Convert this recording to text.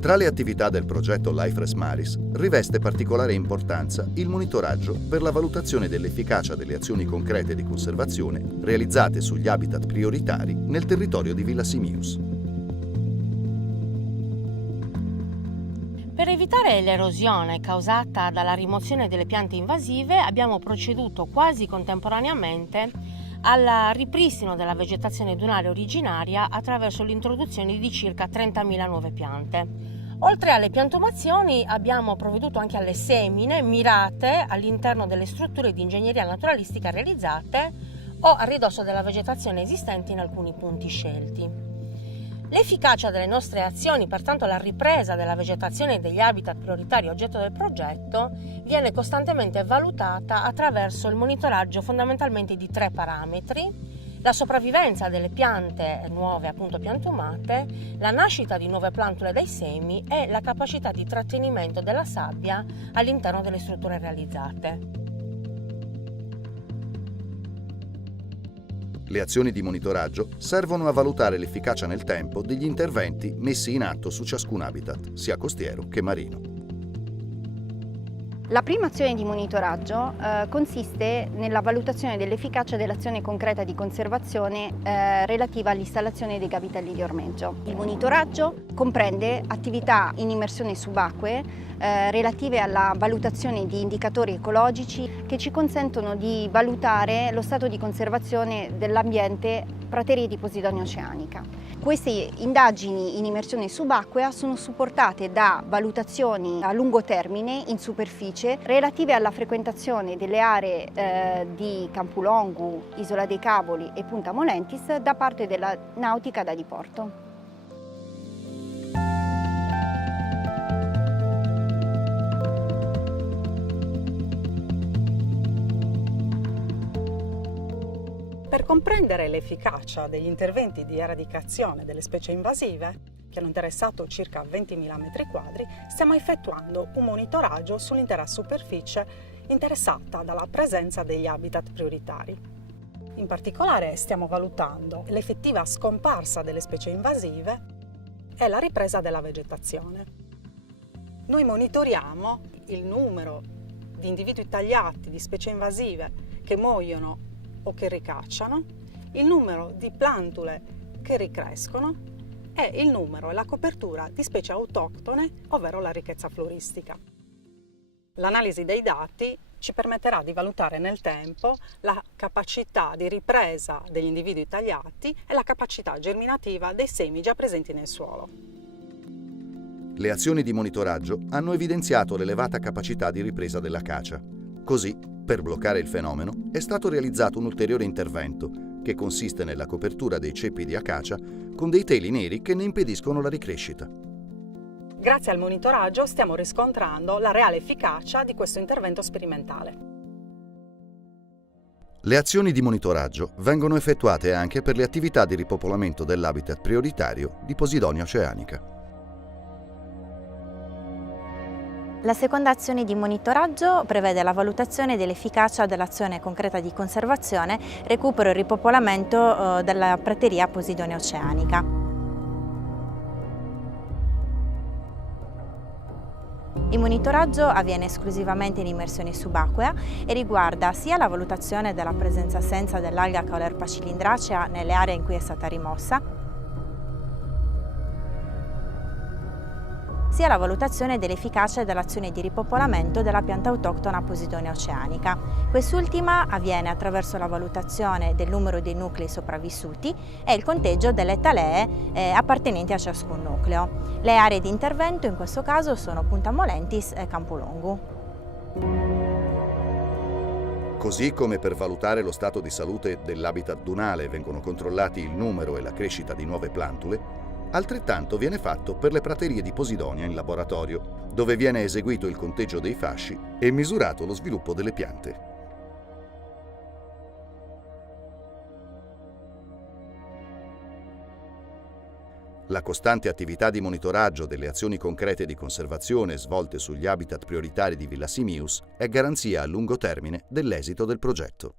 Tra le attività del progetto Life Maris riveste particolare importanza il monitoraggio per la valutazione dell'efficacia delle azioni concrete di conservazione realizzate sugli habitat prioritari nel territorio di Villa Simius. Per evitare l'erosione causata dalla rimozione delle piante invasive abbiamo proceduto quasi contemporaneamente al ripristino della vegetazione dunale originaria attraverso l'introduzione di circa 30.000 nuove piante. Oltre alle piantumazioni abbiamo provveduto anche alle semine mirate all'interno delle strutture di ingegneria naturalistica realizzate o a ridosso della vegetazione esistente in alcuni punti scelti. L'efficacia delle nostre azioni, pertanto la ripresa della vegetazione degli habitat prioritari oggetto del progetto, viene costantemente valutata attraverso il monitoraggio fondamentalmente di 3 parametri: la sopravvivenza delle piante nuove, appunto piantumate, la nascita di nuove plantule dai semi e la capacità di trattenimento della sabbia all'interno delle strutture realizzate. Le azioni di monitoraggio servono a valutare l'efficacia nel tempo degli interventi messi in atto su ciascun habitat, sia costiero che marino. La prima azione di monitoraggio consiste nella valutazione dell'efficacia dell'azione concreta di conservazione relativa all'installazione dei capitelli di ormeggio. Il monitoraggio comprende attività in immersione subacquee relative alla valutazione di indicatori ecologici che ci consentono di valutare lo stato di conservazione dell'ambiente praterie di Posidonia oceanica. Queste indagini in immersione subacquea sono supportate da valutazioni a lungo termine in superficie relative alla frequentazione delle aree di Campulongu, Isola dei Cavoli e Punta Molentis da parte della nautica da diporto. Per comprendere l'efficacia degli interventi di eradicazione delle specie invasive, che hanno interessato circa 20.000 metri quadri, stiamo effettuando un monitoraggio sull'intera superficie interessata dalla presenza degli habitat prioritari. In particolare stiamo valutando l'effettiva scomparsa delle specie invasive e la ripresa della vegetazione. Noi monitoriamo il numero di individui tagliati di specie invasive che muoiono o che ricacciano, il numero di plantule che ricrescono e il numero e la copertura di specie autoctone, ovvero la ricchezza floristica. L'analisi dei dati ci permetterà di valutare nel tempo la capacità di ripresa degli individui tagliati e la capacità germinativa dei semi già presenti nel suolo. Le azioni di monitoraggio hanno evidenziato l'elevata capacità di ripresa dell'acacia. Così, per bloccare il fenomeno, è stato realizzato un ulteriore intervento, che consiste nella copertura dei ceppi di acacia con dei teli neri che ne impediscono la ricrescita. Grazie al monitoraggio stiamo riscontrando la reale efficacia di questo intervento sperimentale. Le azioni di monitoraggio vengono effettuate anche per le attività di ripopolamento dell'habitat prioritario di Posidonia oceanica. La seconda azione di monitoraggio prevede la valutazione dell'efficacia dell'azione concreta di conservazione, recupero e ripopolamento della prateria Posidonia oceanica. Il monitoraggio avviene esclusivamente in immersione subacquea e riguarda sia la valutazione della presenza-assenza dell'alga Caulerpa cilindracea nelle aree in cui è stata rimossa, sia la valutazione dell'efficacia dell'azione di ripopolamento della pianta autoctona Posidonia oceanica. Quest'ultima avviene attraverso la valutazione del numero dei nuclei sopravvissuti e il conteggio delle talee appartenenti a ciascun nucleo. Le aree di intervento in questo caso sono Punta Molentis e Campulongu. Così come per valutare lo stato di salute dell'habitat dunale vengono controllati il numero e la crescita di nuove plantule, altrettanto viene fatto per le praterie di Posidonia in laboratorio, dove viene eseguito il conteggio dei fasci e misurato lo sviluppo delle piante. La costante attività di monitoraggio delle azioni concrete di conservazione svolte sugli habitat prioritari di Villa Simius è garanzia a lungo termine dell'esito del progetto.